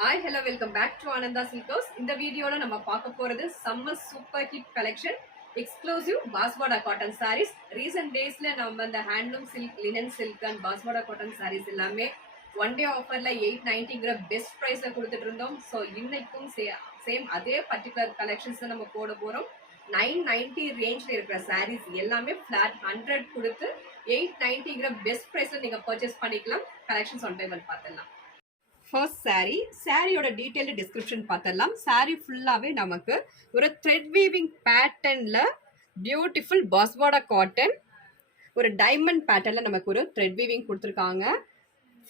Hi, hello, welcome back to Ananda Silk House. In the video, we will see summer super hit collection, exclusive Baswada cotton sarees. Recent days, we have the handloom silk, linen silk and Baswada cotton sarees. One day offer like $890 best price. So, same other particular collections we will $990 range sarees. Flat 100 $890 best price purchase collections on table. First சாரியோட detailed description பார்த்தலாம். Sorry ஃபுல்லாகவே நமக்கு ஒரு thread weaving பேட்டர்னில் beautiful பாஸ்வாடா cotton ஒரு diamond பேட்டர்னில் நமக்கு ஒரு த்ரெட் வீவிங் கொடுத்துருக்காங்க.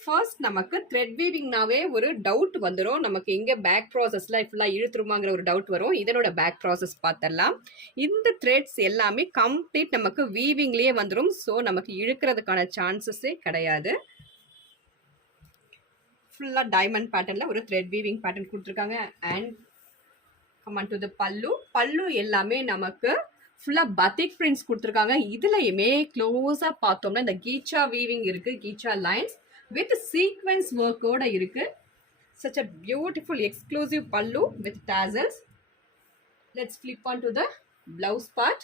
ஃபர்ஸ்ட் நமக்கு த்ரெட் வீவிங்னாவே ஒரு டவுட் வந்துடும், நமக்கு எங்கே பேக் ப்ராசஸில் ஃபுல்லாக இழுத்துருமாங்கிற ஒரு டவுட் வரும். இதனோட பேக் ப்ராசஸ் பார்த்தலாம். இந்த த்ரெட்ஸ் எல்லாமே கம்ப்ளீட் நமக்கு வீவிங்லேயே வந்துடும். ஸோ நமக்கு இழுக்கிறதுக்கான சான்சஸே கிடையாது. ஃபுல்லாக டைமண்ட் பேட்டர்னில் ஒரு த்ரெட் வீவிங் பேட்டர்ன் கொடுத்துருக்காங்க. அண்ட் கமான் டு த பல்லு எல்லாமே நமக்கு ஃபுல்லாக பத்திக் பிரிண்ட்ஸ் கொடுத்துருக்காங்க. இதுலையுமே க்ளோஸாக பார்த்தோம்னா இந்த கீச்சா வீவிங் இருக்குது, கீச்சா லைன்ஸ் வித் சீக்வென்ஸ் ஒர்க்கோட இருக்குது. சச் அ பியூட்டிஃபுல் எக்ஸ்க்ளூசிவ் பல்லு with tassels. Let's flip on to the blouse part.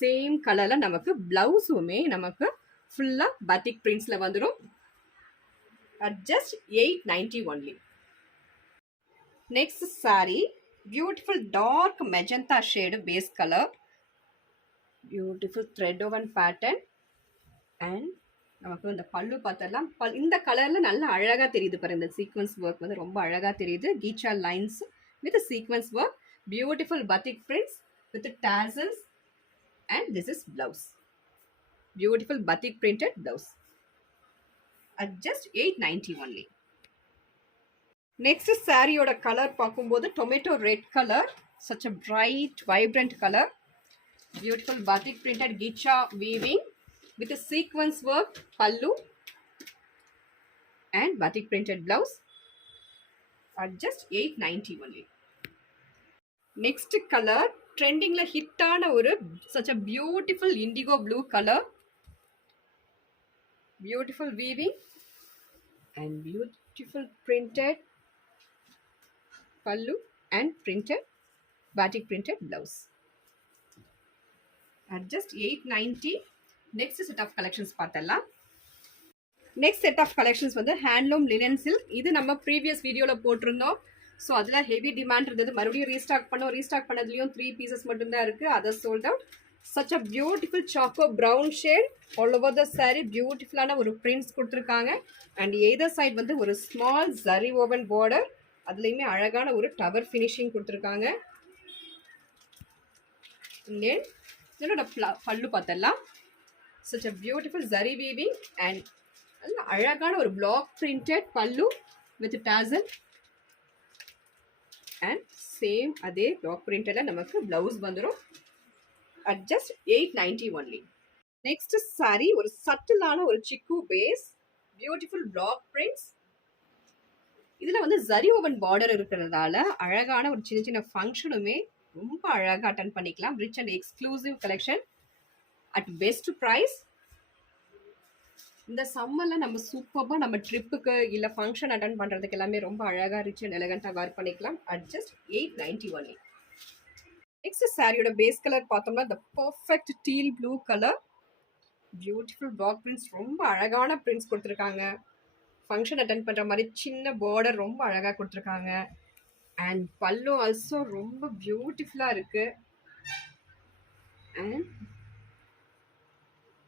Same கலரில் நமக்கு பிளவுஸுமே நமக்கு ஃபுல்லாக பத்திக் பிரிண்ட்ஸில் வந்துடும். At just $890 only. Next saree, beautiful dark magenta shade base color, beautiful thread woven pattern, and நமக்கு இந்த பல்லு பார்த்தலாம். இந்த கலர்ல நல்ல அழகா தெரியுது பாருங்க. இந்த சீக்வென்ஸ் ஒர்க் வந்து ரொம்ப அழகா தெரியுது. கீச்சா lines with sequence work, beautiful batik prints with tassels, and this is blouse, beautiful batik printed blouse at just $890 only. Next saree oda color paakumbodhu tomato red color, such a bright vibrant color, beautiful batik printed gicha weaving with a sequence work pallu and batik printed blouse at just $890 only. Next color trending la hit ana oru such a beautiful indigo blue color, beautiful weaving and beautiful printed pallu and printed batik printed blouse at just $890. Next set of collections பார்த்தலாம். next set of collections வந்து handloom linen silk. இது நம்ம previous வீடியோல போட்டிருந்தோம். So அதில் heavy demand இருந்தது, மறுபடியும் restock பண்ணதுலையும் 3 pieces மட்டும்தான் இருக்குது. அதை sold out. Such a beautiful choco brown shade all over the saree. Beautiful ஒரு prints கொடுத்துருக்காங்க. and either side வந்து ஒரு small zari woven border, அதுலேயுமே அழகான ஒரு டவர் ஃபினிஷிங் கொடுத்துருக்காங்க. இதனோட பல்லு பார்த்தலாம். such a beautiful zari weaving and அழகான ஒரு block printed பல்லு with tassel, and same அதே block printed நமக்கு blouse வந்துடும் at just $890 only. Next saree ஒரு சட்டிலான ஒரு சிக்கு பேஸ், பியூட்டிஃபுல் பிளாக் பிரிண்ட்ஸ். இதில் வந்து ஜரி ஓவன் பார்டர் இருக்கிறதால அழகான ஒரு சின்ன சின்ன ஃபங்க்ஷனுமே ரொம்ப அழகாக அட்டன் பண்ணிக்கலாம். Rich and exclusive collection at best price. இந்த சம்மரில் நம்ம சூப்பராக நம்ம ட்ரிப்புக்கு இல்லை ஃபங்க்ஷன் அட்டன் பண்ணுறதுக்கு எல்லாமே ரொம்ப அழகாக ரிச் அண்ட் எலகண்ட்டாக வேர் பண்ணிக்கலாம் அட் ஜஸ்ட் $890 only. நெக்ஸ்ட் சாரியோட பேஸ் கலர் பார்த்தோம்னா the perfect teal blue color, beautiful block prints, ரொம்ப அழகான பிரிண்ட்ஸ் கொடுத்துருக்காங்க. ஃபங்க்ஷன் அட்டென்ட் பண்ணுற மாதிரி சின்ன பார்டர் ரொம்ப அழகாக கொடுத்துருக்காங்க. அண்ட் பல்லு ஆல்சோ ரொம்ப பியூட்டிஃபுல்லாக இருக்குது. And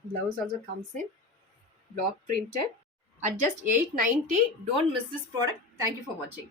blouse also comes in block printed at just $890. Don't miss this product. Thank you for watching.